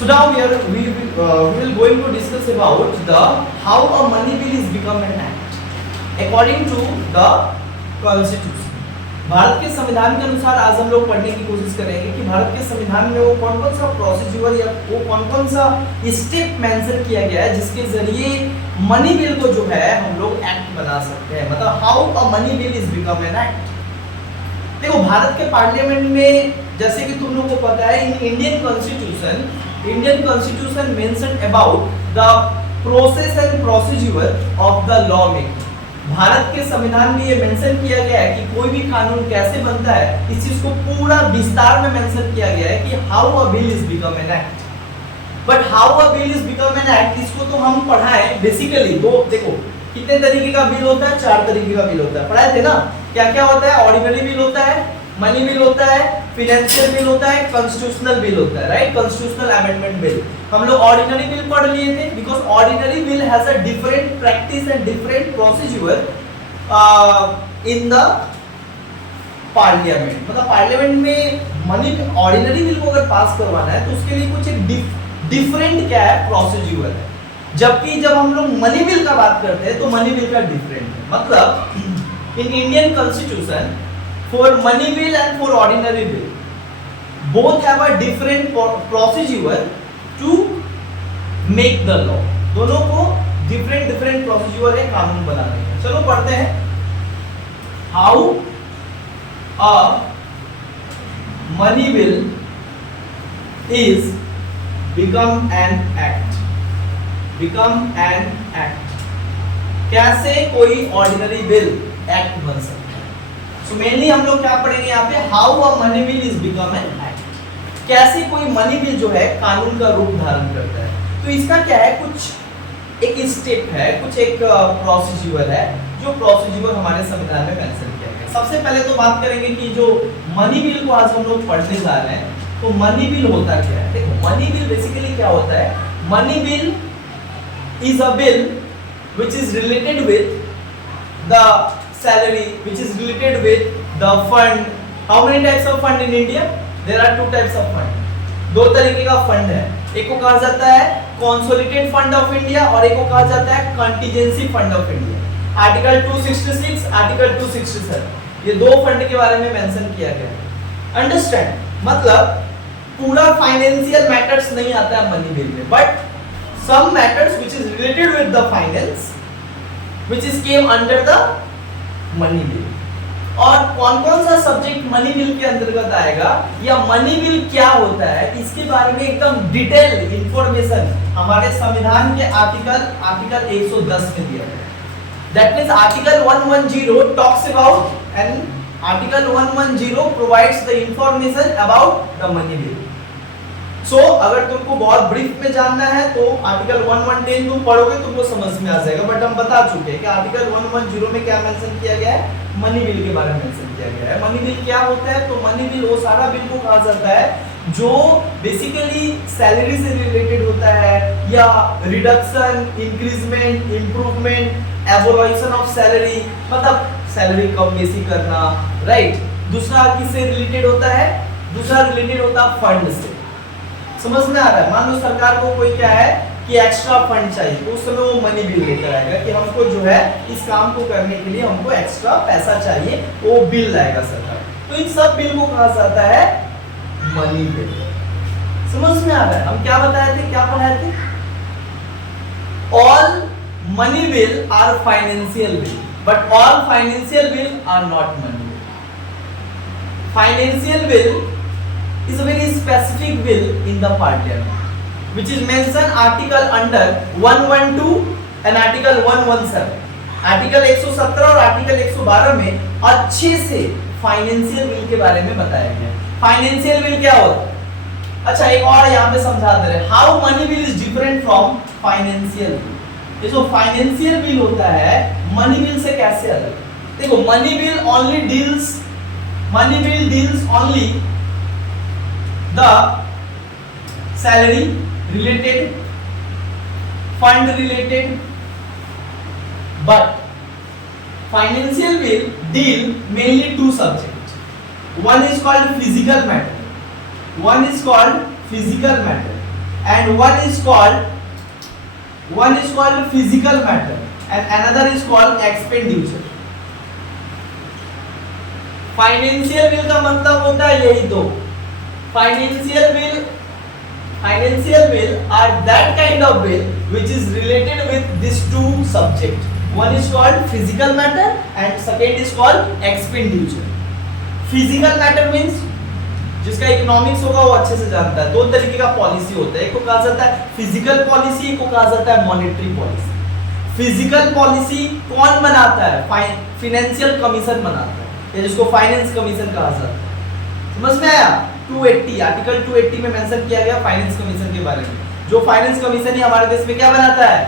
So now we will going to discuss about the how a money bill is become an act according to the Constitution. Bharat के संविधान के अनुसार आज हम लोग पढ़ने की कोशिश करेंगे कि भारत के संविधान में वो कौन कौन सा प्रोसीजर या वो कौन कौन सा स्टेप मेंशन किया गया है जिसके जरिए मनी बिल को जो है हम लोग एक्ट बना सकते हैं, मतलब how a money bill is become an act. देखो भारत के पार्लियामेंट में जैसे कि तुम लोगों को पता है Indian constitution mention about the process and procedure of the law making. Bharat के संविधान में ये मेंशन किया गया है कि कोई भी कानून कैसे बनता है, इस चीज को पूरा विस्तार में मेंशन किया गया है कि how a bill is become an act. But how a bill is become an act इसको तो हम पढ़ाएं बेसिकली। वो देखो कितने तरीके का बिल होता है, 4 तरीके का बिल होता है, पढ़ाए थे ना। क्या क्या होता है? ऑर्डिनरी बिल होता है, मनी बिल होता है, फाइनेंशियल बिल होता है, कॉन्स्टिट्यूशनल बिल होता है, राइट, कॉन्स्टिट्यूशनल अमेंडमेंट बिल। हम लोग ऑर्डिनरी बिल पढ़ लिए थे because ordinary bill has a different practice and different procedure in the parliament. मतलब पार्लियामेंट में मनी ऑर्डिनरी बिल को अगर पास करवाना है तो उसके लिए कुछ एक डिफरेंट क्या है प्रोसीजर है, जबकि जब हम लोग मनी बिल का बात करते हैं तो मनी बिल का डिफरेंट है। मतलब in Indian constitution for money bill and for ordinary bill both have a different procedure to make the law। दोनों को different procedure है कानून बनाने का। चलो पढ़ते हैं how a money bill is become an act। कैसे कोई ordinary bill act बन सकता है। तो मेनली हम लोग क्या पढ़ेंगे यहाँ पे, how a money bill is become an act. कैसे कोई मनी बिल जो है कानून का रूप धारण करता है। तो इसका क्या है, कुछ एक स्टेप है, कुछ एक प्रोसीजर है जो प्रोसीजर हमारे संविधान में मेंशन किया गया है। सबसे पहले तो बात करेंगे कि जो मनी बिल को आज हम लोग पढ़ने जा रहे हैं तो मनी बिल होता क्या है। देखो मनी बिल बेसिकली क्या होता है, money bill is a bill which is related with the salary, which is related with the fund। How many types of fund in India? There are 2 types of fund। 2 तरीके का fund है। एक को कहा जाता है कंसोलिडेटेड फंड ऑफ इंडिया और एक को कहा जाता है contingency fund of India. Article 266, article 267 ये 2 फंड के बारे में मेंशन किया गया है। अंडरस्टैंड, मतलब पूरा फाइनेंशियल मैटर्स नहीं आता है मनी बिल में, but some matters which is related with the finance which is came under the money bill. और कौन कौन सा सब्जेक्ट मनी बिल के अंतर्गत आएगा या मनी बिल क्या होता है इसके बारे में एकदम डिटेल इंफॉर्मेशन हमारे संविधान के आर्टिकल 110 में दिया गया है। That means article 110 talks about and article 110 provides the information about the money bill. So अगर तुमको बहुत ब्रीफ में जानना है तो आर्टिकल 110 तुम पढ़ोगे तुमको समझ में आ जाएगा, बट हम बता चुके हैं कि आर्टिकल 110 में क्या मेंशन किया गया है, मनी बिल के बारे में मेंशन किया गया है। मनी बिल क्या होता है, तो मनी बिल वो सारा बिल को कहा जाता है जो बेसिकली सैलरी से रिलेटेड होता है या reduction, increment, improvement, abolition of salary, मतलब सैलरी कम बेसी करना, राइट। दूसरा किससे रिलेटेड होता है, दूसरा रिलेटेड होता है फंड से। समझ में आ रहा है? मान लो सरकार को कोई क्या है कि एक्स्ट्रा फंड चाहिए तो उस समय वो मनी बिल लेकर आएगा कि हमको जो है इस काम को करने के लिए हमको एक्स्ट्रा पैसा चाहिए, वो बिल लाएगा सरकार। तो इन सब बिल को कहा जाता है मनी बिल। समझ में आ रहा है? हम क्या बताए थे, क्या पढ़ाए थे? All money bill are financial bill but all financial bill are not money bill. Financial bill is a very specific bill in the parliament which is mentioned article under 112 and article 117। Article 117 और article 112 में अच्छे से financial bill के बारे में बताया गया है। फाइनेंशियल बिल क्या होता है? अच्छा एक और यहाँ पे समझा दे रहे, how many bill is different from financial bill. ये जो फाइनेंशियल बिल होता है मनी बिल से कैसे अलग? देखो money bill deals only the salary related, fund related, but financial bill deal mainly 2 subjects। one is called physical matter and one is called physical matter and another is called expenditure. Financial bill का मतलब होता है यही दो. Financial bill are that kind of bill which is related with these two subject. One is called physical matter and second is called expenditure. Physical matter means जिसका economics होगा वो अच्छे से जानता है. दो तरीके का पॉलिसी होता है, एक को कहा जाता है फिजिकल पॉलिसी, एक को कहा जाता है मॉनेटरी पॉलिसी. फिजिकल पॉलिसी कौन बनाता है? फाइनेंशियल कमीशन बनाता है, या जिसको फाइनेंस कमीशन कहा जाता है. समझ में आया? 280 आर्टिकल 280 में मेंशन किया गया फाइनेंस कमीशन के बारे में. जो फाइनेंस कमीशन ही हमारे देश में क्या बनाता है?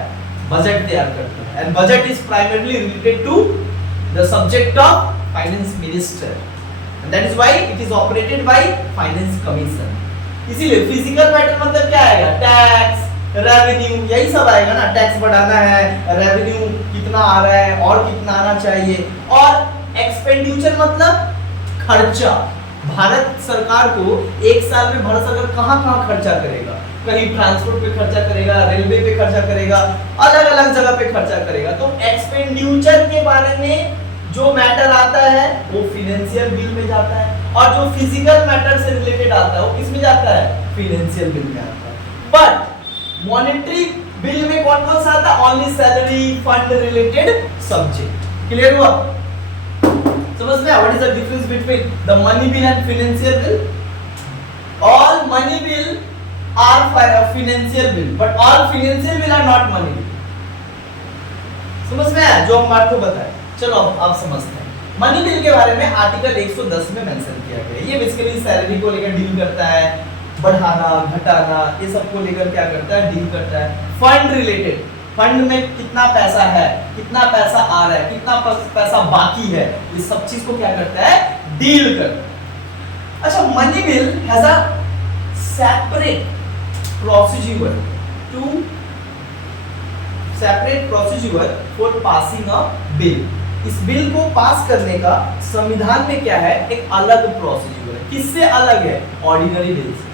बजट तैयार करता है. And budget is primarily related to the subject of finance minister and that is why it is operated by finance commission. इसीलिए फिजिकल मैटर मतलब क्या आएगा? टैक्स, रेवेन्यू, यही सब आएगा ना. टैक्स बढ़ाना है, रेवेन्यू कितना आ रहा है और कितना आना चाहिए. और एक्सपेंडिचर मतलब खर्चा. भारत सरकार को एक साल में भारत सरकार कहां-कहां खर्चा करेगा? कहीं ट्रांसपोर्ट पे खर्चा करेगा, रेलवे पे खर्चा करेगा, अलग-अलग जगह पे खर्चा करेगा. तो एक्सपेंडिचर के बारे में जो मैटर आता है वो फाइनेंशियल बिल में जाता है, और जो फिजिकल मैटर से रिलेटेड आता है वो किस में जाता है? फाइनेंशियल बिल में आता है. बट मॉनेटरी बिल में कौन-कौन सा आता है? Only salary, fund related subject. Clear हुआ? समझ में? What is the difference between the money bill and financial bill? All money bill are financial bill, but all financial bill are not money bill. समझ में आया जो हम बात को बताए? चलो अब आप समझते हैं. मनी बिल के बारे में आर्टिकल 110 में मेंशन किया गया है. ये बेसिकली सैलरी को लेकर डील करता है, बढ़ाना, घटाना, ये सब को लेकर क्या करता है? डील करता है. फंड रिलेटेड, फंड में कितना पैसा है, कितना पैसा आ रहा है, कितना पैसा बाकी है, ये सब चीज को क्या करता है? डील करता है. अच्छा, money bill has a separate procedure for passing a bill. इस बिल को पास करने का संविधान में क्या है? एक अलग प्रोसीजर है. किससे अलग है? ऑर्डिनरी बिल से.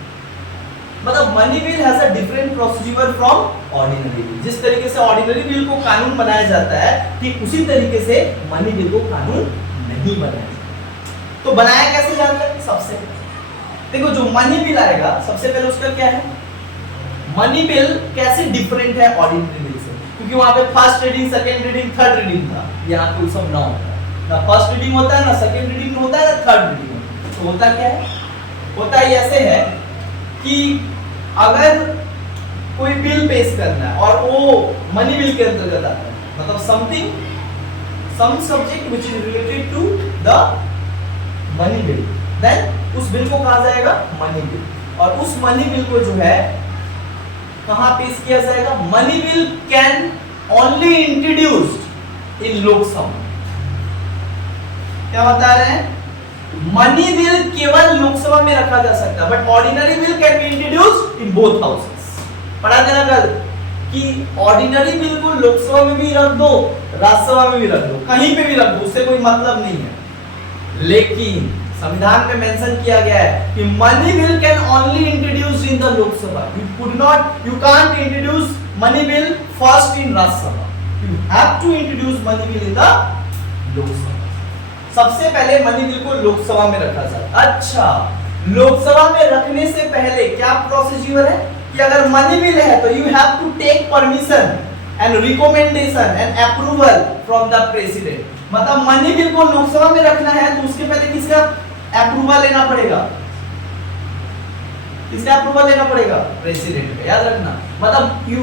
मतलब money bill has a different procedure from ordinary bill. जिस तरीके से ऑर्डिनरी बिल को कानून बनाया जाता है, ठीक उसी तरीके से मनी बिल को कानून नहीं बनाया जाता. तो बनाया कैसे जाता है? सबसे देखो, जो मनी बिल आएगा सबसे पहले उसका क्या है? मनी बिल कैसे डिफरेंट है ऑर्डिनरी बिल से? क्योंकि वहां पे first reading, second reading, third reading था. यहाँ पे सब ना होता है. ना फर्स्ट रीडिंग होता है, ना सेकंड रीडिंग होता है, ना थर्ड रीडिंग होता है. तो होता क्या है? होता ही ऐसे है कि अगर कोई बिल पेश करना है और वो मनी बिल के अंतर्गत आता है, मतलब some subject which is related to the money bill, then उस बिल को कहा जाएगा मनी बिल. और उस मनी बिल को जो है कहां पेश किया जाएगा? Money bill can only introduced इन लोकसभा. क्या बता रहे हैं? मनी बिल केवल लोकसभा में रखा जा सकता है, but ordinary bill can be introduced in both houses. पढ़ा देना कल कि ऑर्डिनरी बिल को लोकसभा में भी रख दो, राज्यसभा में भी रख दो, कहीं पे भी रख दो, उससे कोई मतलब नहीं है. लेकिन संविधान में मेंशन किया गया है कि money bill can only introduced in the Lok Sabha. You can't introduce money bill first in Rajya Sabha. You have to introduce money bill in the Lok Sabha. सबसे पहले मनी बिल को लोकसभा में रखा जाए. अच्छा, लोकसभा में रखने से पहले क्या प्रोसीजर है? कि अगर मनी बिल है तो you have to take permission and recommendation and approval from the president. मतलब मनी बिल को लोकसभा में रखना है तो उसके पहले किसका अप्रूवल लेना पड़ेगा? किसका अप्रूवल लेना पड़ेगा? प्रेसिडेंट का. याद रखना. मतलब you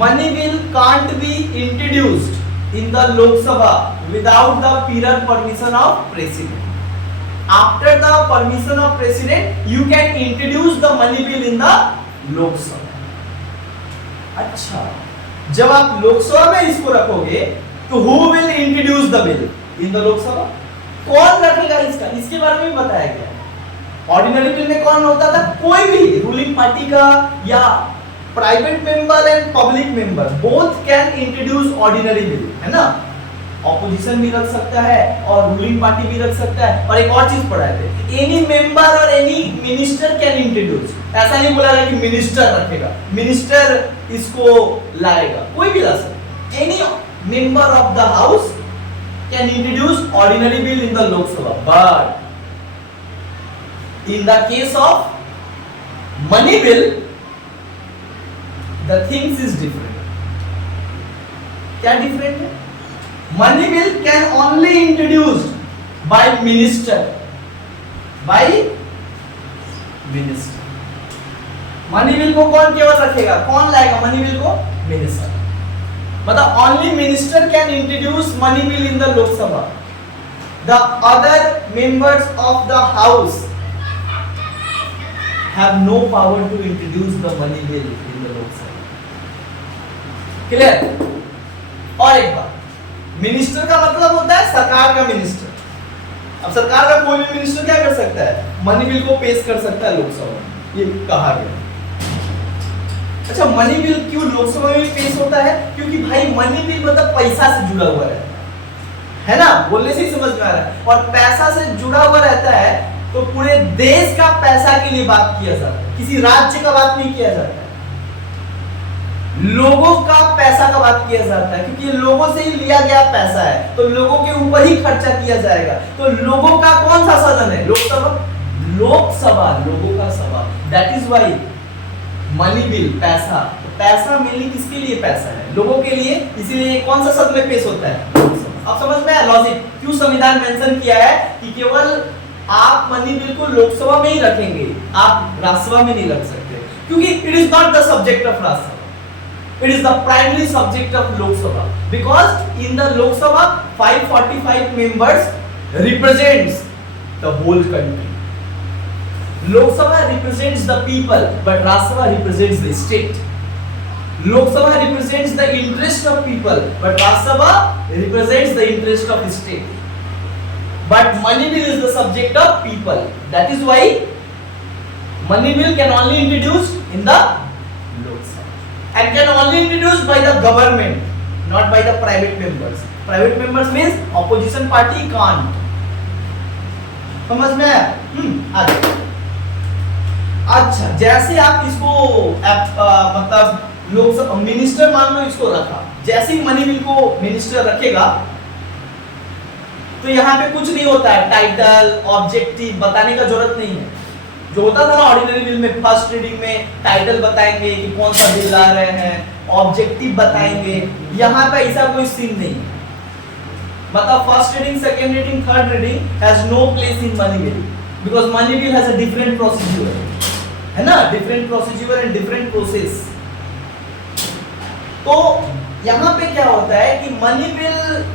money bill can't be introduced in the Lok Sabha without the prior permission of President. After the permission of President, you can introduce the money bill in the Lok Sabha. अच्छा, जब आप लोकसभा में इसको रखोगे तो who will introduce the bill in the Lok Sabha? कौन रखेगा इसका? इसके बारे में बताया गया है. ऑर्डिनरी बिल में कौन होता था? कोई भी रूलिंग पार्टी का या private member and public member both can introduce ordinary bill, है ना. ऑपोजिशन भी रख सकता है और रूलिंग पार्टी भी रख सकता है। और एक और चीज पढ़ाए थे, एनी मेंबर और एनी मिनिस्टर कैन इंट्रोड्यूस। ऐसा नहीं बोला कि मिनिस्टर रखेगा, मिनिस्टर इसको लाएगा, कोई भी ला सकता है। Any member of the house can introduce ordinary bill in the Lok Sabha, but in the case of money bill the things is different। क्या different है? money bill can only introduced by minister, by minister। money bill को कौन केवल रखेगा, कौन लाएगा money bill को? minister। मतलब only minister can introduce money bill in the Lok Sabha, the other members of the house have no power to introduce the money bill in the Lok Sabha। Clear? और एक बात, minister का मतलब होता है सरकार का मिनिस्टर। अब सरकार का कोई भी मिनिस्टर क्या कर सकता है? मनी बिल को पेश कर सकता है लोकसभा में, ये कहा गया। अच्छा, मनी बिल क्यों लोकसभा में पेश होता है? क्योंकि भाई मनी बिल मतलब पैसा से जुड़ा हुआ है ना, बोलने से ही समझ में आ रहा है। और पैसा से जुड़ा हुआ रहता है तो पूरे देश का पैसा के लिए बात किया जाता है, किसी राज्य का बात नहीं किया जाता है, लोगों का पैसा का बात किया जाता है, क्योंकि ये लोगों से ही लिया गया पैसा है, तो लोगों के ऊपर ही खर्चा किया जाएगा। तो लोगों का कौन सा सदन है? लोकसभा। लोकसभा लोगों का सभा, that is why money bill, पैसा। तो पैसा मेनली किसके लिए पैसा है? लोगों के लिए, इसीलिए कौन सा सदन में पेश होता है? लोकसभा। अब समझ में आया लॉजिक, क्यों संविधान मेंशन किया है कि केवल आप मनी बिल को लोकसभा में ही रखेंगे, आप राज्यसभा में नहीं रख सकते, क्योंकि it is not the subject of Rajya Sabha, it is the primary subject of Lok Sabha, because in the Lok Sabha 545 members represents the whole country. Lok Sabha represents the people, but Rajya Sabha represents the state. Lok Sabha represents the interest of people, but Rajya Sabha represents the interest of state. But money bill is the subject of people. That is why money bill can only introduce in the Lok Sabha and can only introduced by the government, not by the private members. Private members means opposition party can't. समझ में आया? आगे। अच्छा, जैसे आप इसको मतलब Lok Sabha minister मान लो इसको रखा, जैसे ही मनी बिल को मिनिस्टर रखेगा तो यहाँ पे कुछ नहीं होता है, टाइटल ऑब्जेक्टिव बताने का जरूरत नहीं है। जो होता था ना ऑर्डिनरी बिल में, फर्स्ट रीडिंग में टाइटल बताएंगे कि कौन सा बिल ला रहे हैं, ऑब्जेक्टिव बताएंगे, यहाँ पे ऐसा कोई सीन नहीं है। मतलब first reading, second reading, third reading has no place in money bill, because money bill has a different procedure, है ना, different procedure and different process. तो यहाँ पे क्या होता है कि मनी बिल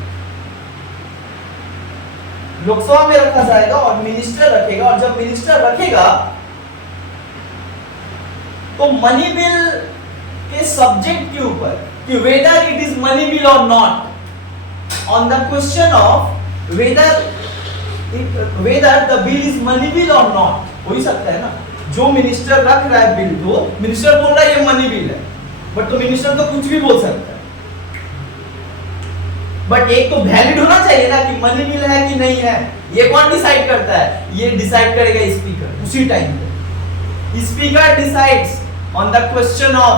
लोकसभा में रखा जाएगा और मिनिस्टर रखेगा, और जब मिनिस्टर रखेगा तो मनी बिल के सब्जेक्ट के ऊपर कि whether it is money bill or not, on the question of whether the bill is money bill or not, हो ही सकता है ना। जो मिनिस्टर रख रहा है बिल को, मिनिस्टर बोल रहा है ये मनी बिल है, बट तो मिनिस्टर तो कुछ भी बोल सकता है, बट एक तो वैलिड होना चाहिए ना कि मनी बिल है कि नहीं है। ये कौन डिसाइड करता है? ये डिसाइड करेगा स्पीकर उसी टाइम पे। Speaker decides on the question of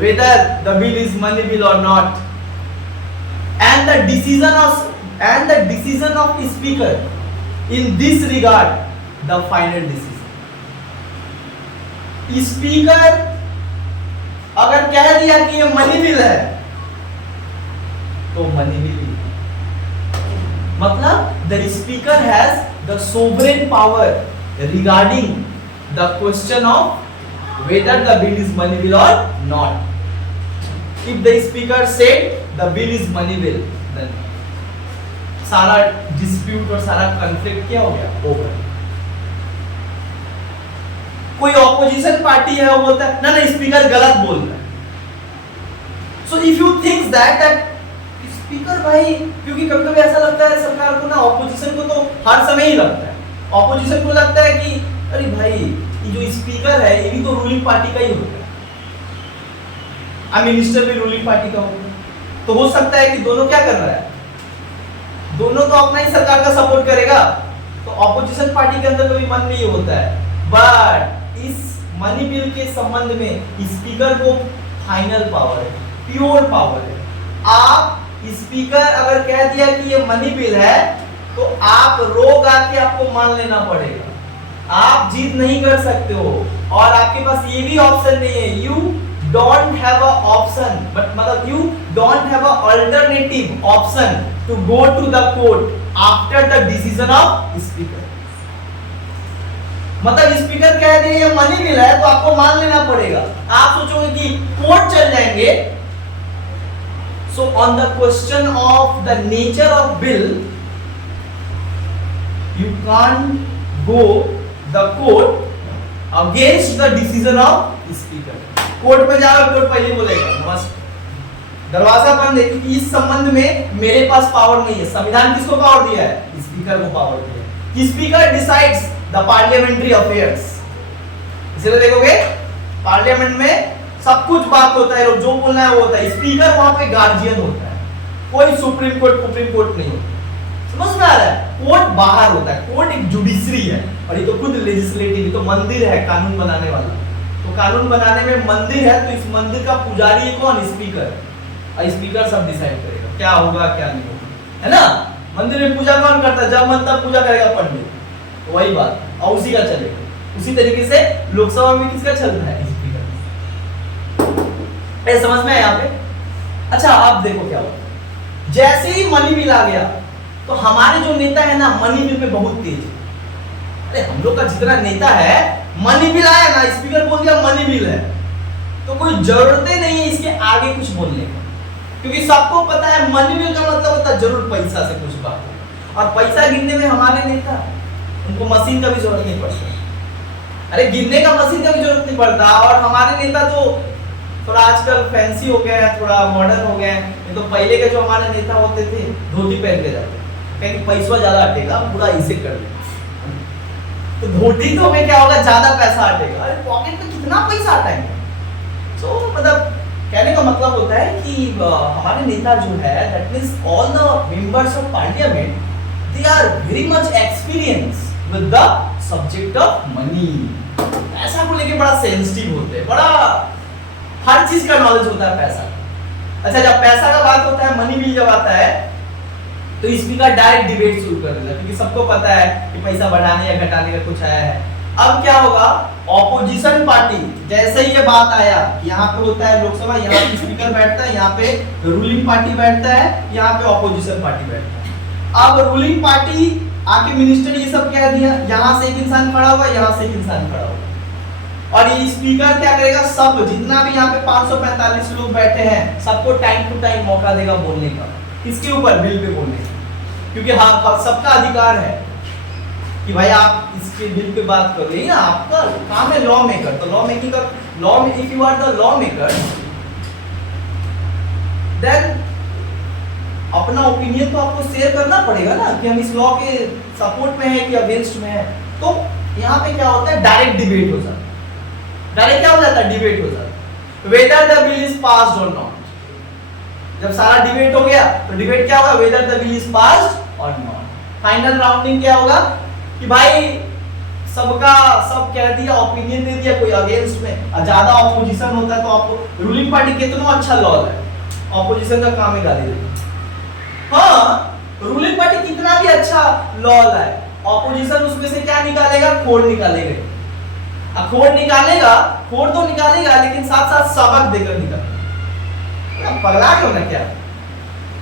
whether the bill is money bill or not, and the decision of speaker in this regard the final decision. Speaker अगर कह दिया कि ये मनी बिल है तो मनी बिल, मतलब the speaker has the sovereign power regarding the question of whether the bill is money bill or not. If the speaker said the bill is money bill, then सारा dispute और सारा conflict क्या हो गया? Over. कोई opposition party है वो बोलता है ना ना स्पीकर गलत बोल रहा है, so if you thinks that speaker भाई, क्योंकि कभी कभी ऐसा लगता है सरकार को ना, ऑपोजिशन को तो हर समय ही लगता है, ऑपोजिशन को लगता है कि अरे भाई ये जो स्पीकर है ये भी तो रूलिंग पार्टी का ही होता है, अब मिनिस्टर भी रूलिंग पार्टी का होगा, तो हो सकता है कि दोनों क्या कर रहा है, दोनों तो अपना ही सरकार का सपोर्ट करेगा, तो ऑपोजिशन पार्टी के अंदर कभी मन नहीं होता है। बट इस मनी बिल के संबंध में स्पीकर को फाइनल पावर है, प्योर पावर है। आप स्पीकर अगर कह दिया कि ये मनी बिल है, तो आप रोग आके आपको मान लेना पड़ेगा, आप जीत नहीं कर सकते हो। और आपके पास ये भी ऑप्शन नहीं है, you don't have a option, but मतलब you don't have a alternative option to go to the court after the decision of speaker. मतलब स्पीकर कह रहे ये मनी बिल है तो आपको मान लेना पड़ेगा। आप सोचोगे कि कोर्ट चल जाएंगे। So on the question of the nature of bill, you can't go the court against the decision of speaker। Court में जाओ, कोर्ट पहले बोलेगा नमस्ते, दरवाजा बंद है, क्योंकि इस संबंध में मेरे पास पावर नहीं है। संविधान किसको पावर दिया है? स्पीकर को पावर दिया है। Speaker decides the parliamentary affairs. इसलिए देखोगे पार्लियामेंट में सब कुछ बात होता है, जो बोलना है वो होता है। स्पीकर वहां पे गार्जियन होता है, कोई सुप्रीम कोर्ट नहीं होता। समझ में आ रहा है? कोर्ट बाहर होता है, कोर्ट एक जुडिशरी है, और ये तो खुद लेजिस्लेटिव, तो मंदिर है कानून बनाने वाला। तो कानून बनाने में मंदिर है, तो इस मंदिर का पुजारी है कौन? स्पीकर। और स्पीकर सब डिसाइड करेगा क्या होगा क्या नहीं होगा, है ना। मंदिर में पूजा कौन करता है? जब मन तब पूजा करेगा पंडित, तो वही बात, और उसी का चलेगा। उसी तरीके से लोकसभा में किसका चल रहा है? स्पीकर। समझ में है यहाँ पे? अच्छा आप देखो क्या हुआ, जैसे ही मनी बिल आ गया तो हमारे जो नेता है ना मनी बिल पे बहुत तेज है। अरे हम लोग का जितना नेता है, मनी बिल आया ना, स्पीकर बोल दिया मनी बिल है, तो कोई जरूरत ही नहीं है इसके आगे कुछ बोलने का, क्योंकि सबको पता है मनी बिल का मतलब होता है जरूर पैसा से कुछ बात है। और पैसा गिनने में हमारे नेता, उनको मशीन का भी जरूरत नहीं पड़ता। अरे गिनने का मशीन का भी जरूरत नहीं पड़ता। और हमारे नेता तो थोड़ा आजकल फैंसी हो गए हैं, थोड़ा मॉडर्न हो गए हैं। नहीं तो पहले के जो हमारे नेता होते थे धोती पहन के जाते, कहीं पैसा ज्यादा हटेगा पूरा इसे कर दे, तो धोती तो में क्या होगा, ज्यादा पैसा हटेगा। अरे पॉकेट में कितना पैसा हटाएंगे। तो मतलब कहने का मतलब होता है कि हमारे नेता जो है, that means all the members of parliament, they are very much experience with the subject of money. पैसा को लेके बड़ा सेंसिटिव होते हैं, बड़ा हर चीज का नॉलेज होता है पैसा। अच्छा जब पैसा का बात होता है, मनी बिल जब आता है, तो स्पीकर डायरेक्ट डिबेट शुरू कर देता है, क्योंकि सबको पता है कि पैसा बढ़ाने या घटाने का कुछ आया है। अब क्या होगा, ऑपोजिशन पार्टी जैसे ही ये बात आया, यहाँ पे होता है लोकसभा, यहाँ पे स्पीकर बैठता है, यहाँ पे रूलिंग पार्टी बैठता है, यहाँ पे ऑपोजिशन पार्टी बैठता है। अब रूलिंग पार्टी आके मिनिस्टर ये सब कह दिया, यहाँ से एक इंसान खड़ा होगा, यहाँ से एक इंसान खड़ा होगा, और ये स्पीकर क्या करेगा, सब जितना भी यहाँ पे 545 लोग बैठे हैं सबको टाइम टू टाइम मौका देगा बोलने का। किसके ऊपर? बिल पे बोलने का। क्योंकि हाँ सबका अधिकार है कि भाई आप इसके बिल पे बात करो, ये आपका काम है लॉ मेकर। तो लॉ मेकिंग का लॉ में if you are the law maker, then अपना ओपिनियन तो आपको शेयर करना पड़ेगा ना, कि हम इस लॉ के सपोर्ट में है कि अगेंस्ट में है। तो यहाँ पे क्या होता है, डायरेक्ट डिबेट हो जाता है। डायरेक्ट क्या हो जाता है, डिबेट हो जाता है, weather the bill is passed और नॉट। जब सारा डिबेट हो गया तो डिबेट क्या होगा, weather the bill is passed और नॉट। फाइनल राउंडिंग क्या होगा कि भाई सबका सब कह दिया, ओपिनियन दे दिया, कोई अगेंस्ट में, और ज्यादा ऑपोजिशन होता है तो आपको रूलिंग पार्टी कितना अच्छा लॉ है, ऑपोजिशन का काम है गाली देना। हाँ रूलिंग पार्टी कितना भी अच्छा लॉ है, ऑपोजिशन उसमें से क्या निकालेगा, खोड़ निकालेगा। खोड़ निकालेगा, खोड़ तो निकालेगा, लेकिन साथ साथ सबक देकर निकालेगा। पगला क्यों ना क्या?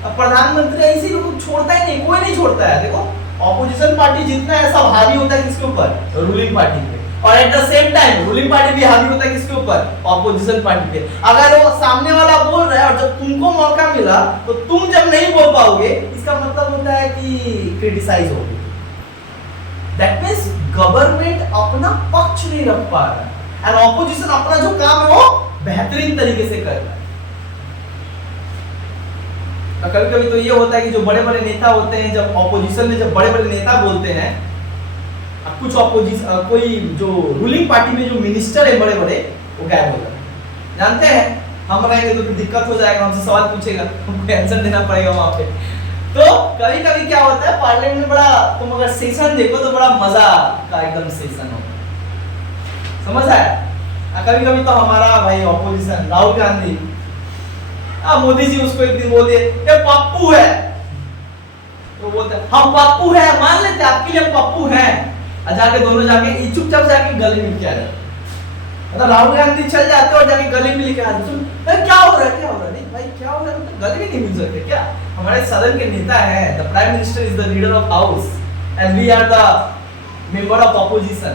अब प्रधानमंत्री ऐसे लोग छोड़ता ही नहीं, कोई नहीं छोड़ता है। देखो ऑपोजिशन पार्टी जितना है सब हावी होता है किसके ऊपर, रूलिंग पार्टी पे, और at the same time ruling party भी हावी होता है किसके ऊपर, ऑपोजिशन पार्टी पे। अगर वो सामने वाला बोल रहा है और जब तुमको मौका मिला तो तुम जब नहीं बोल पाओगे, इसका मतलब होता है कि क्रिटिसाइज होगी। दैट मींस गवर्नमेंट अपना पक्ष नहीं रख पा रहा है, एंड ऑपोजिशन अपना जो काम है वो बेहतरीन तरीके से कर रहा है। कभी कभी तो ये होता है कि जो बड़े बड़े नेता होते हैं, जब ऑपोजिशन में जब बड़े बड़े नेता बोलते हैं, कुछ ऑपोजिशन कोई जो रूलिंग पार्टी में जो मिनिस्टर है बड़े बड़े, वो गायब हो जाते हैं। जानते हैं हम रहेंगे तो दिक्कत हो जाएगा, हमसे सवाल पूछेगा, हमको आंसर देना पड़ेगा वहां पे। तो कभी कभी क्या होता है पार्लियामेंट में बड़ा, तुम अगर सेशन देखो तो बड़ा मजा का एकदम सेशन होता है, समझ आया। कभी कभी तो हमारा भाई ऑपोजिशन राहुल गांधी, मोदी जी उसको एक दिन बोल दिए ये पप्पू है, तो बोलते हम पप्पू है, मान लेते आपके लिए पप्पू हैं, जाके दोनों जाके चुपचाप जाके गले मिल के आ जाते। मतलब राहुल गांधी चल जाते और जाके गले मिल के आ जाते, क्या हो रहा है क्या हो रहा है, नहीं भाई क्या हो रहा है, तो गले भी नहीं मिल सकते क्या, हमारे सदन के नेता है, the prime minister is the leader of house and we are the member of opposition,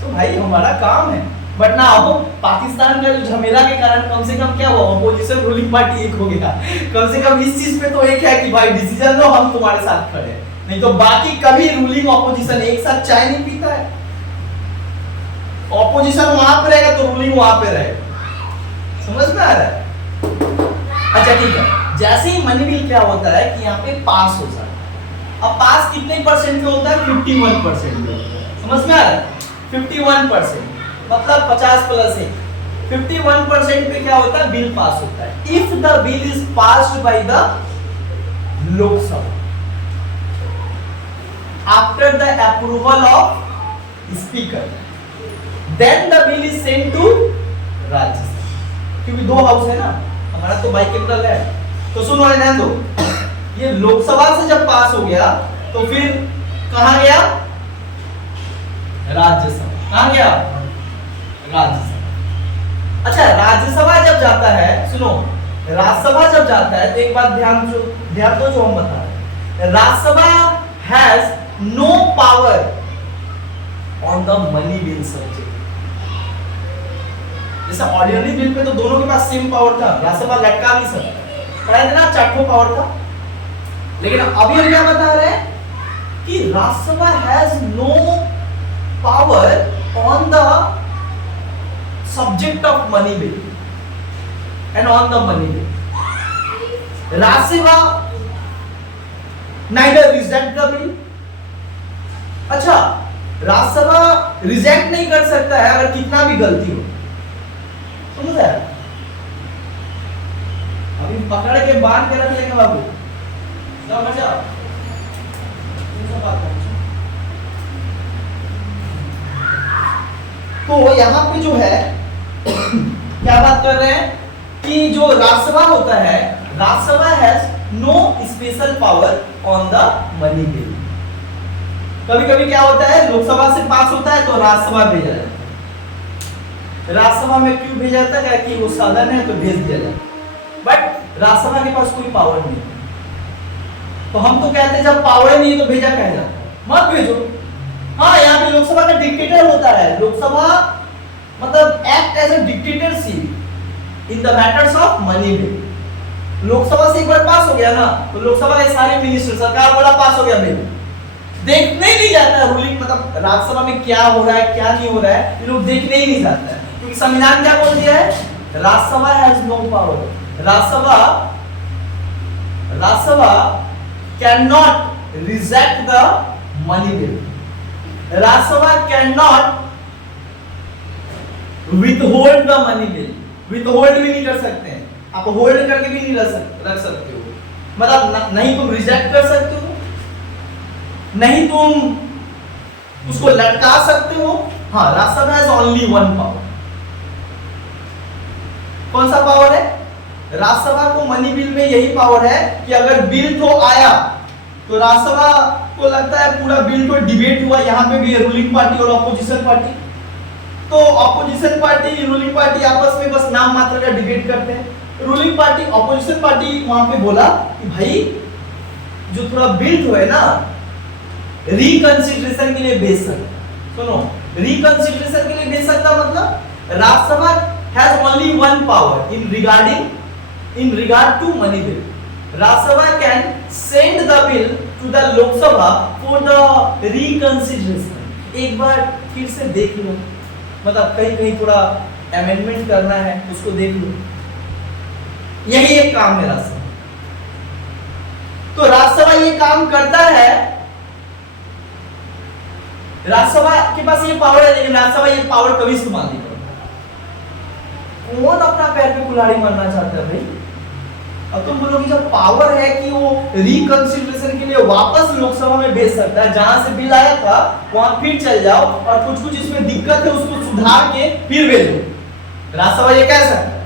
so भाई हमारा काम है। बट ना अब पाकिस्तान का जो झमेला के कारण कम से कम क्या हुआ, अपोजिशन रूलिंग पार्टी एक हो गया, कम से कम इस चीज पे तो एक है कि भाई डिसीजन लो हम तुम्हारे साथ खड़े हैं, नहीं तो बाकी कभी रूलिंग ऑपोजिशन एक साथ चाय नहीं पीता है। ऑपोजिशन वहां पे रहेगा तो रूलिंग वहां पे रहेगा, समझ में आ रहा है। अच्छा ठीक है, जैसे ही मनी बिल क्या होता है कि यहाँ पे पास हो जाता है। अब पास कितने परसेंट पे होता है, 51% पे, समझ में आ रहा है, 51%, मतलब 50 प्लस 1, 51% पे क्या होता है, बिल पास होता है। If the bill is passed by the Lok Sabha after the approval of speaker, then the bill is sent to Rajya Sabha, क्योंकि दो हाउस है ना, हमारा तो बाइकेमरल है। तो सुनो ध्यान दो, ये लोकसभा से जब पास हो गया तो फिर कहां गया, राज्यसभा, कहां गया, राज्यसभा। अच्छा राज्यसभा जब जाता है, सुनो राज्यसभा जब जाता है तो एक बात ध्यान दो जो हम बता रहे हैं, Rajya Sabha has no power on the money bill subject. जैसे ऑर्डिनरी बिल पे तो दोनों के पास सेम पावर था, राज्यसभा लटका नहीं सकता, पढ़ाया था ना, चार पावर था। लेकिन अभी हम क्या बता रहे हैं कि Rajya Sabha has no power on the subject of money bill and on the money bill. Rajya Sabha neither reject the bill, अच्छा राज्यसभा रिजेक्ट नहीं कर सकता है अगर कितना भी गलती हो, समझ आया। अभी पकड़ के बांध के रख लेंगे बाबू, समझ जाओ, तो यहां पे जो है क्या बात कर रहे हैं कि जो राज्यसभा होता है, Rajya Sabha has no special power on the money bill. कभी कभी क्या होता है, लोकसभा से पास होता है तो राज्यसभा भेजा जाता है, राज्यसभा में क्यों भेजा जाता है कि वो सदन है तो भेज दिया जाता है, बट राज्यसभा के पास कोई पावर नहीं है। तो हम तो कहते हैं जब पावर नहीं तो भेजा कह जाता है, मत भेजो। हाँ यहाँ पे लोकसभा का डिक्टेटर होता है, लोकसभा मतलब act as a dictatorship in the matters of money bill. Lok Sabha से एक बार पास हो गया ना तो लोकसभा के सारे मिनिस्टर, सरकार बोला पास हो गया बिल, देखने ही नहीं जाता है रूलिंग, मतलब राज्यसभा में क्या हो रहा है क्या नहीं हो रहा है, ये लोग देखने ही नहीं जाता है, क्योंकि संविधान क्या बोल दिया है, Rajya Sabha has no power, Rajya Sabha can not reject the money bill, Rajya Sabha can not withhold the money bill, withhold भी नहीं कर सकते हैं, आप होल्ड करके भी नहीं रख सकते हो, मतलब नहीं तुम रिजेक्ट कर सकते हो, नहीं तुम उसको लटका सकते हो। हाँ Rajya Sabha has only one power, कौन सा पावर है, राज्यसभा को मनी बिल में यही पावर है कि अगर बिल तो आया तो राज्यसभा को लगता है पूरा बिल तो डिबेट हुआ, यहाँ पे भी रूलिंग पार्टी और अपोजिशन पार्टी, तो अपोजिशन पार्टी रूलिंग पार्टी आपस में बस नाम मात्र का डिबेट करते हैं, रूलिंग पार्टी अपोजिशन पार्टी वहां पे बोला कि भाई जो थोड़ा बिल तो है ना रिकंसिडरेशन के लिए भेज सकता, सुनो रिकंसिडरेशन के लिए भेज सकता मतलब Rajya Sabha has only one power in regard to money bill, Rajya Sabha can send the bill to the Lok Sabha for the reconsideration. एक बार फिर से देख लो, मतलब कहीं कहीं थोड़ा अमेंडमेंट करना है उसको देख लो, यही एक काम है राज्यसभा। तो राज्यसभा ये काम करता है, राज्यसभा के पास ये पावर है, लेकिन राज्यसभा ये पावर कभी इस्तेमाल नहीं करता। कौन अपना पैर पे कुल्हाड़ी मारना चाहता है भाई, अब तुम बोलोगे जब पावर है कि वो रिकंसिडरेशन के लिए वापस लोकसभा में भेज सकता है, जहां से बिल आया था वहां फिर चल जाओ और कुछ कुछ इसमें दिक्कत है उसको सुधार के फिर भेजो, राज्यसभा ये कह सकता है।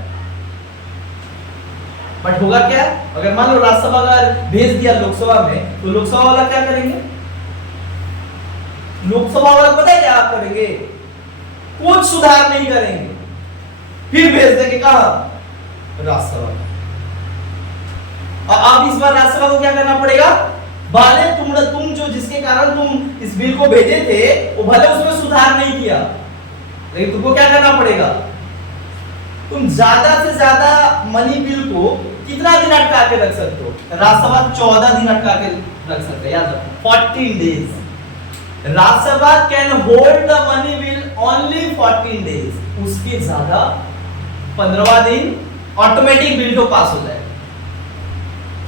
बट होगा क्या, अगर मान लो राज्यसभा अगर भेज दिया लोकसभा में, तो लोकसभा वाला क्या करेंगे? लोकसभा वाला पता है क्या करेंगे? कुछ सुधार नहीं करेंगे, फिर भेज देंगे कहां? राज्यसभा। और अब इस बार राज्यसभा को क्या करना पड़ेगा? भले तुम जो जिसके कारण तुम इस बिल को भेजे थे वो भले उसमें सुधार नहीं किया, लेकिन तुमको क्या करना पड़ेगा? तुम ज्यादा से ज्यादा मनी बिल को कितना दिन अटका के रख सकते हो? राज्यसभा 14 दिन अटका के रख सकते हैं, याद रखो 14 days. Rajya Sabha can hold the money bill only 14 days, उसके ज्यादा 15वां दिन ऑटोमेटिक बिल तो पास हो जाएगा।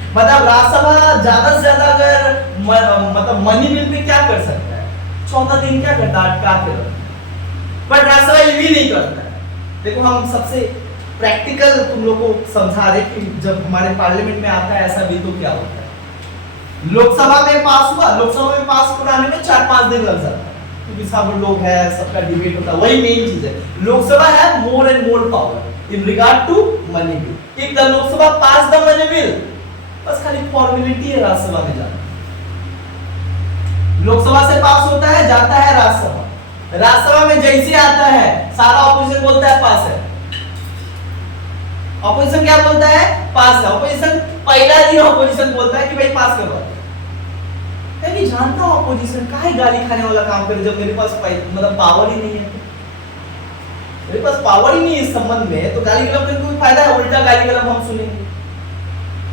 मतलब राज्यसभा ज्यादा से ज्यादा अगर मतलब मनी बिल पे क्या कर सकता है? 14 दिन क्या करता है? अटका के रखता है। पर राज्यसभा ये भी नहीं करता है। देखो हम सबसे प्रैक्टिकल तुम लोग को समझा रहे कि जब हमारे पार्लियामेंट में आता है ऐसा बिल तो क्या होता है। लोकसभा में पास हुआ, लोकसभा में पास कराने में 4-5 दिन लग जाता है, क्योंकि सब लोग है, सबका डिबेट होता है, वही मेन चीज है। लोकसभा है more and more power in regard to money bill. If the Lok Sabha pass the money bill, बस खाली फॉर्मेलिटी है राज्यसभा में जाना। लोकसभा से पास होता है, जाता है राज्यसभा। राज्यसभा में जैसे आता है सारा ऑपोजिशन बोलता है पास है। ऑपोजिशन क्या बोलता है? पास है। ऑपोजिशन पहला दिन ऑपोजिशन बोलता है कि भाई पास करवा। मैं जानता हूं ऑपोजिशन काहे गाली खाने वाला काम करे, जब मेरे पास मतलब पावर ही नहीं है। मेरे पास पावर ही नहीं है इस संबंध में, तो गाली गलम करके कोई फायदा है? उल्टा गाली गलम हम सुनेंगे।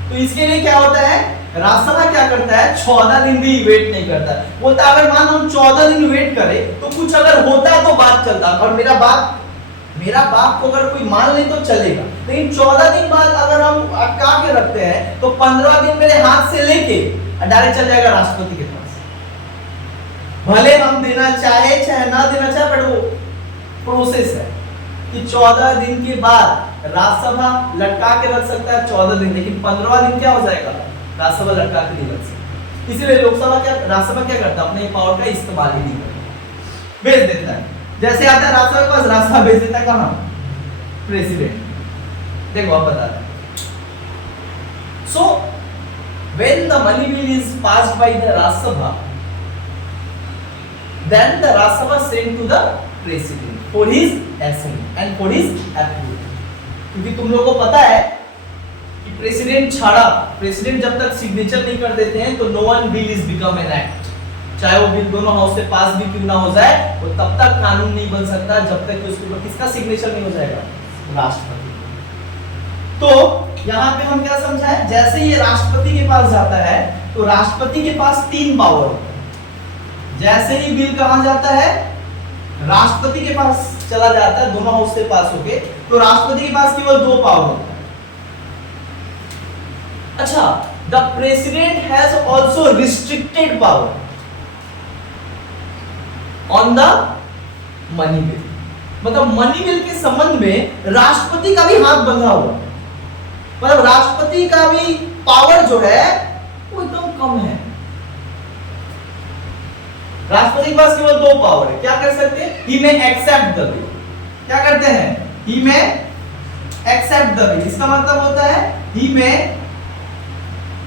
तो इसके लिए क्या होता है? राज्यसभा क्या करता है? 14 दिन भी वेट नहीं करता। बोलता अगर मान हम 14 दिन वेट करें तो कुछ अगर होता तो बात चलता, और मेरा बात को अगर कोई मान ले तो चलेगा, लेकिन 14 दिन बाद अगर हम अटका के रखते हैं तो 15 दिन मेरे हाथ से लेके डायरेक्ट चल जाएगा राष्ट्रपति के पास। भले हम देना चाहे चाहे ना देना चाहे, पर वो प्रोसेस है कि 14 दिन के बाद राज्यसभा लटका के रख सकता है 14 दिन, लेकिन 15वां दिन क्या हो जाएगा? राज्यसभा लटका के नहीं रख सकती। इसलिए राज्यसभा क्या करता है? अपने पावर का इस्तेमाल ही नहीं करता, भेज देता है। जैसे आता है राज्यसभा के पास, राज्यसभा भेज देता है कहां? प्रेसिडेंट। देखो आप बता रहे। So when the money bill is passed by the Rajya Sabha, then the Rajya Sabha sent to the president for his assent and for his approval। क्योंकि तुम लोगों को पता है कि प्रेसिडेंट जब तक सिग्नेचर नहीं कर देते हैं तो no one bill is become an act. चाहे वो बिल दोनों हाउस से पास भी क्यों ना हो जाए, वो तब तक कानून नहीं बन सकता जब तक कि उसके ऊपर किसका सिग्नेचर नहीं हो जाएगा? राष्ट्रपति। तो यहाँ पे हम क्या समझा है? जैसे ये राष्ट्रपति के पास जाता है तो राष्ट्रपति के पास 3 पावर होता है। जैसे ही बिल कहां जाता है? राष्ट्रपति के पास चला जाता है, दोनों हाउस से पास होके, तो राष्ट्रपति के पास केवल 2 पावर होता है। अच्छा, the president has also restricted power on the money bill. मतलब मनी बिल के संबंध में राष्ट्रपति का भी हाथ बंधा हुआ, मतलब राष्ट्रपति का भी पावर जो है वो एकदम कम है। राष्ट्रपति के पास केवल 2 पावर है। क्या कर सकते हैं? ही में एक्सेप्ट द बिल। क्या करते हैं? ही में एक्सेप्ट द बिल। इसका मतलब होता है ही में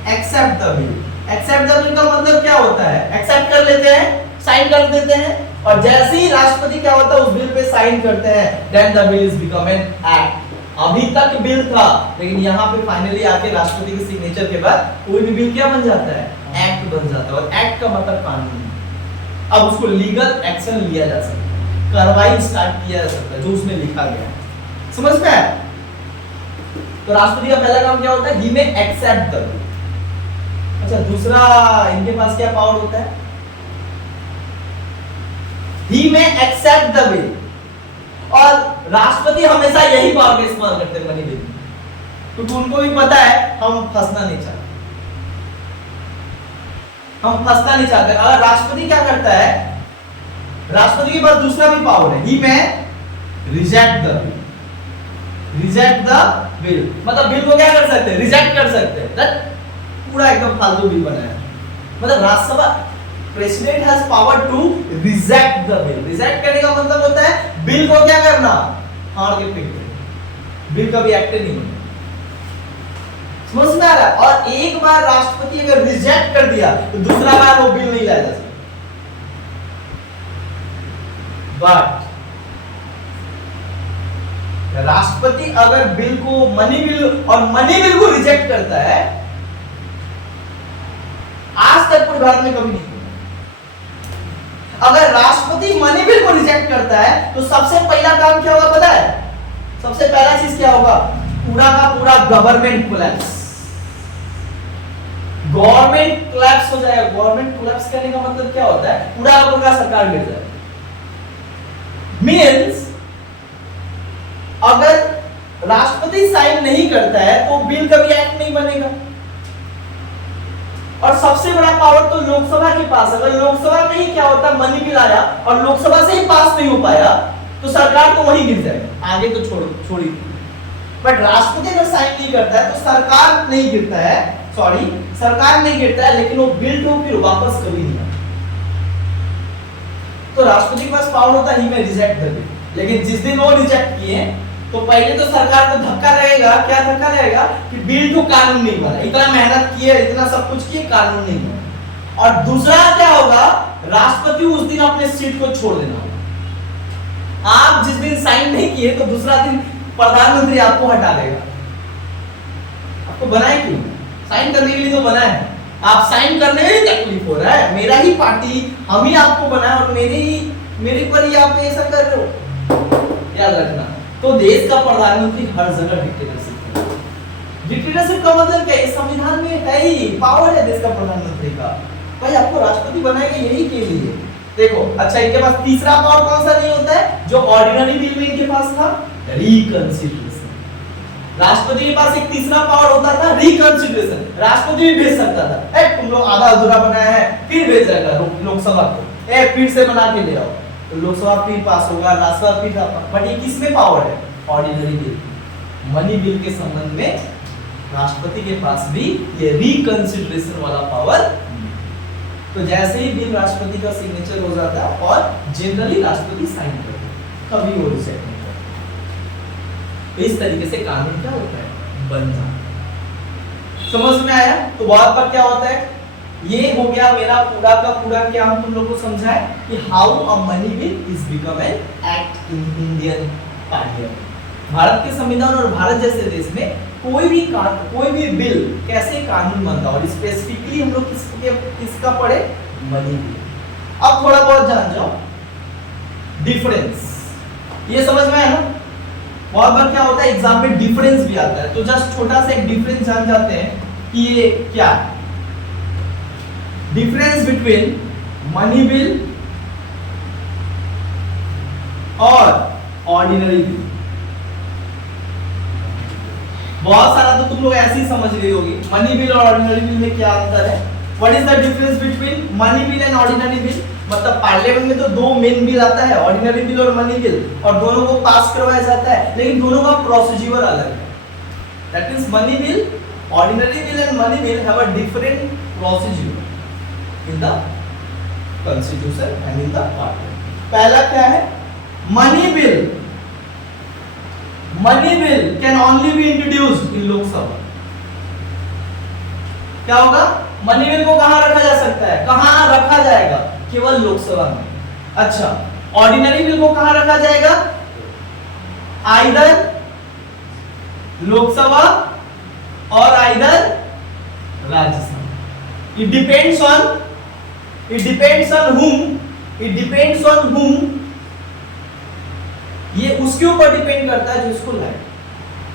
except the bill. Except the bill का मतलब क्या होता है? एक्सेप्ट कर लेते हैं, साइन कर देते हैं, और जैसे ही राष्ट्रपति क्या होता है उस बिल पे साइन करते हैं, then the bill is become an act. अभी तक बिल था, लेकिन यहाँ पे फाइनली आके राष्ट्रपति के सिग्नेचर के बाद कोई भी बिल क्या बन जाता है? एक्ट बन जाता है। और एक्ट का मतलब कानून। अब उसको लीगल एक्शन लिया जा सकता है, कार्रवाई स्टार्ट किया जा सकता है जो उसमें लिखा गया है। समझ में आया? तो राष्ट्रपति का पहला काम क्या होता है? ही में एक्सेप्ट द बिल। अच्छा, दूसरा इनके पास क्या पावर होता है? ही में एक्सेप्ट द बिल। और राष्ट्रपति हमेशा यही पावर का इस्तेमाल करते हैं मनी बिल, क्योंकि उनको भी पता है हम फंसना नहीं चाहते। अगर राष्ट्रपति क्या करता है? राष्ट्रपति के पास दूसरा भी पावर है, ही में reject the bill. Reject the bill, मतलब बिल को क्या कर सकते हैं, रिजेक्ट कर सकते हैं। दैट पूरा एकदम फालतू बिल बनाया। मतलब Rajya Sabha president has power to reject the bill. Reject करने का मतलब होता है बिल को क्या करना, फाड़ के फेंक देना, बिल कभी एक्ट नहीं होना। समझ में आ रहा है? और एक बार राष्ट्रपति अगर रिजेक्ट कर दिया तो दूसरा बार वो बिल नहीं लाया जा सकता। बट राष्ट्रपति अगर बिल को मनी बिल को रिजेक्ट करता है, आज तक कोई भारत में कभी नहीं हुआ। अगर राष्ट्रपति मनी बिल को रिजेक्ट करता है तो सबसे पहला काम क्या होगा पता है? सबसे पहला चीज क्या होगा? पूरा का पूरा गवर्नमेंट कोलैप्स, गवर्नमेंट कोलैप्स हो जाएगा। गवर्नमेंट कोलैप्स करने का मतलब क्या होता है? पूरा का पूरा सरकार गिर जाएगा। मींस अगर राष्ट्रपति साइन नहीं करता है तो बिल कभी एक्ट नहीं बनेगा। और सबसे बड़ा पावर तो लोकसभा के पास। अगर लोकसभा में ही क्या होता, मनी बिल आया और लोकसभा से ही पास नहीं हो पाया तो सरकार तो वहीं गिर जाएगा, आगे तो छोड़ी। बट राष्ट्रपति अगर साइन नहीं करता है तो सरकार नहीं गिरता है, सरकार नहीं गिरता है, लेकिन वो बिल तो फिर वापस कभी नहीं आता। तो राष्ट्रपति के पास पावर होता ही मैं रिजेक्ट कर दूं, लेकिन जिस दिन वो रिजेक्ट किए तो पहले तो सरकार को धक्का लगेगा। क्या धक्का लगेगा? कि बिल तो कानून नहीं बना, इतना मेहनत किए, इतना सब कुछ किए, कानून नहीं बना। और दूसरा क्या होगा? राष्ट्रपति उस दिन अपने सीट को छोड़ देना होगा। आप जिस दिन साइन नहीं किए तो दूसरा दिन प्रधानमंत्री आपको हटा देगा। आपको बनाए क्यों? साइन करने के लिए तो बना है। आप साइन करने में तकलीफ हो रहा है, मेरा ही पार्टी, हम ही आपको बनाया और मेरे पर ही आप ऐसा कर रहे हो। याद रखना। तो देश का प्रधानमंत्री हर जगह डिक्टेटरशिप है। डिक्टेटरशिप का मतलब क्या है? संविधान में है ही, पावर है देश का प्रधानमंत्री का। भाई आपको राष्ट्रपति बनाएगा यही के लिए। देखो, अच्छा इनके पास तीसरा पावर कौन सा नहीं होता है जो ऑर्डिनरी बिल में इनके पास था? रिकंसिडरेशन। राष्ट्रपति के पास एक तीसरा पावर होता था, रिकंसिडरेशन। राष्ट्रपति भी भेज सकता था, ए तुम लोग आधा अधूरा बनाया है, फिर भेज जाएगा लोकसभा को, ए फिर से बना के ले आओ, तो लोकसभा फिर पास होगा, राज्यसभा फिर। बट ये किसमें पावर है? ऑर्डिनरी बिल, मनी बिल के संबंध में राष्ट्रपति के पास भी ये रिकंसिडरेशन वाला पावर। तो जैसे ही बिल राष्ट्रपति का सिग्नेचर हो जाता है और जनरली राष्ट्रपति साइन करते हैं, कभी वो रिजेक्ट नहीं करते। इस तरीके से कानून क्या होता है? बनता। समझ में आया? तो बहुत बार क्या होता है, ये हो गया मेरा पूरा का पूरा क्या हम तुम लोग को समझाए कि how a money bill is become an act in Indian parliament. Bharat के संविधान और भारत जैसे देश में कोई भी बिल कैसे कानून बनता है, और स्पेसिफिकली हम लोग किसका पढ़े? Money bill. अब थोड़ा बहुत जान जाओ डिफरेंस। ये समझ में आया ना? बहुत बार क्या होता है एग्जाम में डिफरेंस भी आता है, तो जस्ट छोटा सा एक डिफरेंस जान जाते हैं कि ये क्या है। डिफरेंस बिटवीन मनी बिल और ऑर्डिनरी बिल। बहुत सारा तो तुम लोग ऐसे ही समझ रही होगी, मनी बिल और ऑर्डिनरी बिल में क्या अंतर है। What is the difference between money bill and ordinary bill? मतलब पार्लियामेंट में तो दो मेन बिल आता है, ऑर्डिनरी बिल और मनी बिल, और दोनों को पास करवाया जाता है, लेकिन दोनों का प्रोसीजर अलग है। That means money bill, ordinary bill and money bill have a different procedure in the constitution and in the parliament. पहला क्या है? Money bill can only be introduced in Lok Sabha. क्या होगा? मनी बिल को कहां रखा जा सकता है? कहां रखा जाएगा? केवल लोकसभा में। अच्छा, ऑर्डिनरी बिल को कहां रखा जाएगा? आइदर लोकसभा और either Rajya Sabha. It depends on whom। ये उसके ऊपर डिपेंड करता है जो इसको लाए।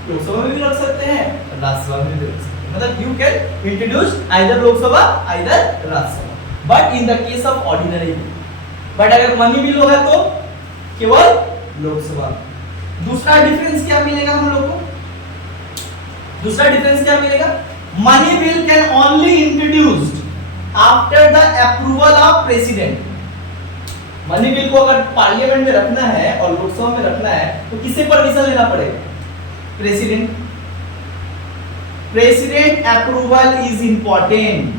लोकसभा में भी रख सकते हैं, राज्यसभा में भी रख सकते हैं। मतलब you can introduce either Lok Sabha either Rajya Sabha, but in the case of ordinary bill. But अगर मनी बिल होगा तो केवल लोकसभा। दूसरा डिफरेंस क्या मिलेगा हम लोग को? दूसरा डिफरेंस क्या मिलेगा? Money bill can only introduced after the approval of president. Money bill को अगर पार्लियामेंट में रखना है और लोकसभा में रखना है तो किसे परमिशन लेना पड़ेगा? President, president approval is important.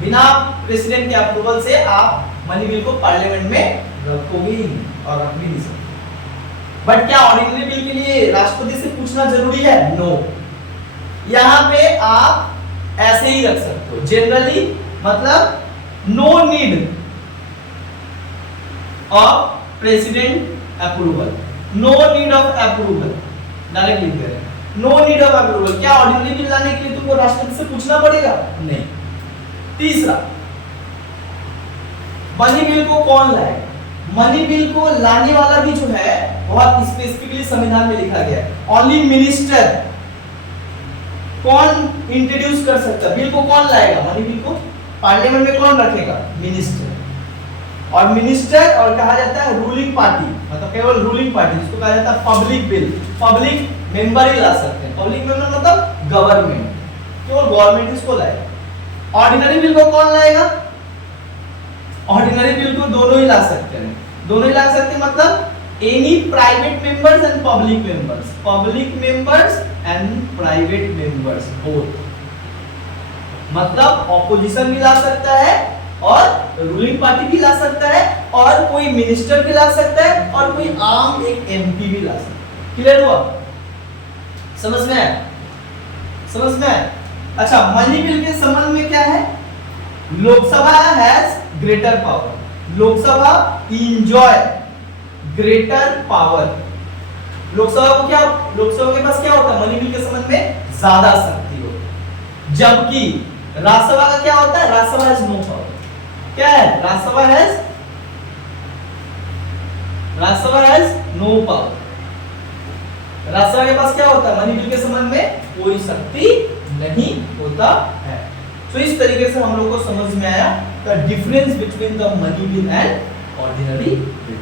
बिना प्रेसिडेंट के अप्रूवल से आप मनी बिल को पार्लियामेंट में रखोगे और रख भी नहीं सकते। बट क्या ऑर्डिनरी बिल के लिए राष्ट्रपति से पूछना जरूरी है? नो। यहां पे आप ऐसे ही रख सकते हो जनरली, मतलब no need of president approval, no need of approval, direct लिख दे रहे हैं नो नीड ऑफ अप्रूवल। क्या ऑर्डिनरी बिल लाने के लिए तुमको राष्ट्रपति से पूछना पड़ेगा? नहीं। तीसरा, मनी बिल को कौन लाएगा? मनी बिल को लाने वाला भी जो है बहुत स्पेसिफिकली संविधान में लिखा गया है, ओनली मिनिस्टर। कौन इंट्रोड्यूस कर सकता है बिल को? कौन लाएगा मनी बिल को? पार्लियामेंट में कौन रखेगा? मिनिस्टर। और मिनिस्टर और कहा जाता है रूलिंग पार्टी, मतलब केवल रूलिंग पार्टी, जिसको कहा जाता है पब्लिक बिल, पब्लिक मेंबर ही ला सकते हैं। पब्लिक मेंबर मतलब गवर्नमेंट, केवल गवर्नमेंट इसको लाएगा। ऑर्डिनरी बिल को कौन लाएगा? ऑर्डिनरी बिल को दोनों ही ला सकते हैं, दोनों ही ला सकते हैं, मतलब any private members and public members, public members and private members both, मतलब ऑपोजिशन भी ला सकता है और रूलिंग पार्टी भी ला सकता है और कोई मिनिस्टर भी ला सकता है और कोई आम एक एमपी भी ला सकता है। क्लियर हुआ? समझ में आया? समझ में आया? अच्छा, मनी बिल के संबंध में क्या है? Lok Sabha has greater power, Lok Sabha enjoy greater power. Lok Sabha को क्या, लोकसभा के पास क्या होता है मनी बिल के संबंध में? ज्यादा शक्ति होती, जबकि राज्यसभा का क्या होता है? Rajya Sabha has no power. क्या है? Rajya Sabha has no power. Rajya Sabha के पास क्या होता है? मनी बिल के संबंध में कोई शक्ति नहीं होता है। तो इस तरीके से हम लोग को समझ में आया the difference between the money bill and ordinary bill.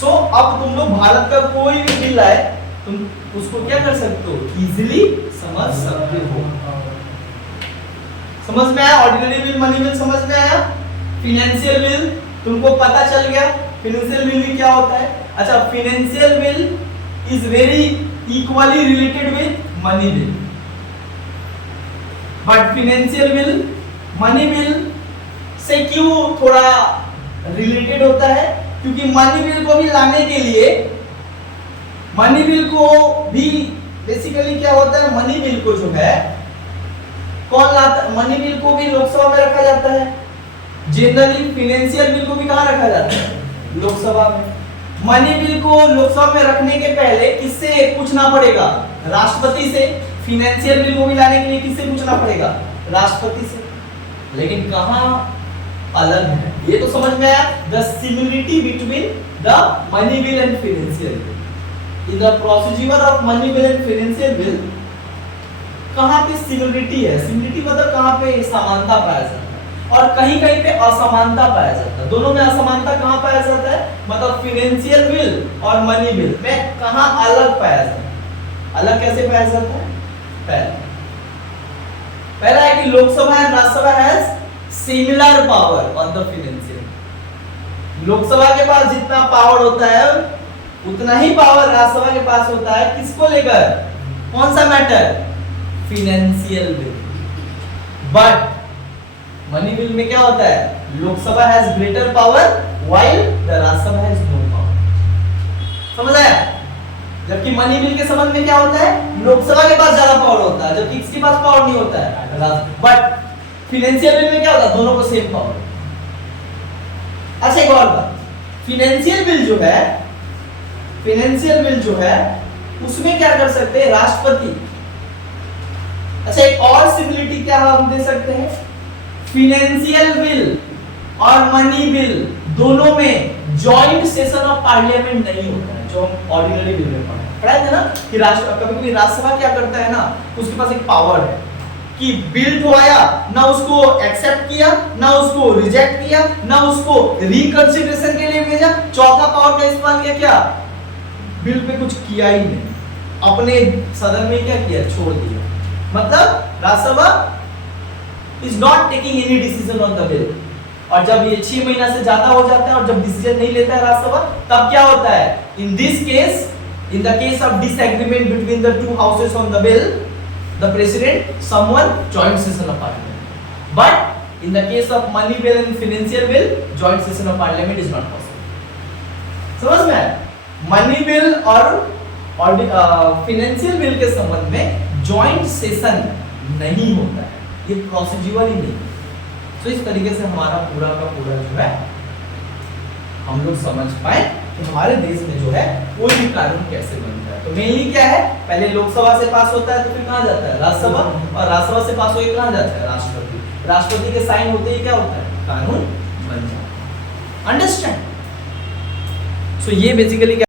So अब तुम लोग भारत का कोई भी बिल आए, तुम उसको क्या कर सकते हो? इजीली समझ सकते हो। समझ में आया? ऑर्डिनरी बिल, मनी बिल समझ में आया? फाइनेंशियल बिल तुमको पता चल गया फाइनेंशियल बिल क्या होता है। अच्छा, financial bill is very equally related with money bill, but financial bill money bill से क्यों थोड़ा रिलेटेड होता है? क्योंकि मनी बिल को भी लाने के लिए, मनी बिल को भी बेसिकली क्या होता है, मनी बिल को जो है कौन लाता? मनी बिल को भी लोकसभा में रखा जाता है। जनरली फाइनेंशियल बिल को भी कहां रखा जाता है? लोकसभा में। मनी बिल को लोकसभा में रखने के पहले किससे पूछना पड़ेगा? राष्ट्रपति से। फाइनेंशियल बिल को भी लाने के लिए किससे पूछना पड़ेगा? राष्ट्रपति से। लेकिन कहां अलग है ये तो समझ में आया। The similarity between the money bill and financial bill, in the procedure of money bill and financial bill कहां पे सिमिलरिटी है? सिमिलरिटी मतलब कहां पे समानता पाया जाता है और कहीं कहीं पे असमानता पाया जाता है। दोनों में असमानता कहां पाया जाता है? मतलब फाइनेंशियल बिल और मनी बिल में कहां अलग पाया जाता है? अलग कैसे पाया जाता है? पहला है कि Lok Sabha and Rajya Sabha has similar power on the financial. Lok Sabha के पास जितना पावर होता है उतना ही पावर राज्यसभा के पास होता है। किसको लेकर? कौन सा matter? Financial bill. But money bill में क्या होता है? Lok Sabha has greater power while the Rajya Sabha has no power. समझ आया? जबकि मनी बिल के संबंध में क्या होता है? लोकसभा के पास ज्यादा पावर होता है जबकि किसके पास पावर नहीं होता है। बट फाइनेंशियल बिल में क्या होता है? दोनों को सेम पावर। अच्छा, एक और बात, फाइनेंशियल बिल जो है, फाइनेंशियल बिल जो है उसमें क्या कर सकते हैं? राष्ट्रपति। अच्छा, एक और सिमिलरिटी क्या हम दे सकते हैं? फाइनेंशियल बिल और मनी बिल दोनों में जॉइंट सेशन ऑफ पार्लियामेंट नहीं होता है, जो हम ऑर्डिनरी बिल में पढ़ा था ना कि कभी-कभी राज्यसभा क्या करता है ना, उसके पास एक पावर है कि बिल तो आया ना, उसको एक्सेप्ट किया ना, उसको रिजेक्ट किया ना, उसको रिकंसीडरेशन के लिए भेजा। चौथा पावर का इस्तेमाल किया, क्या? बिल पे कुछ किया ही नहीं, अपने सदन में क्या किया? छोड़ दिया। मतलब Rajya Sabha is not taking any decision on the bill. और जब ये 6 महीना से ज्यादा हो जाता है और जब डिसीजन नहीं लेता है राज्यसभा, तब क्या होता है? In this case In the case of disagreement between the two houses on the bill, the president someone joint session of parliament. But in the case of money bill and financial bill, joint session of parliament is not possible. समझ में आया? Money bill और financial bill के संबंध में joint session नहीं होता है, ये प्रोसीड्यूरल ही नहीं। तो इस तरीके से हमारा पूरा का पूरा जो है हम लोग समझ पाए कि हमारे देश में जो है कोई भी कानून कैसे बनता है। तो मेनली क्या है, पहले लोकसभा से पास होता है तो फिर कहाँ जाता है राज्यसभा, और राज्यसभा से पास होकर कहाँ जाता है राष्ट्रपति। राष्ट्रपति के साइन होते ही क्या होता है, कानून बन जाता है। अंडरस्टैंड? सो ये बेसिकली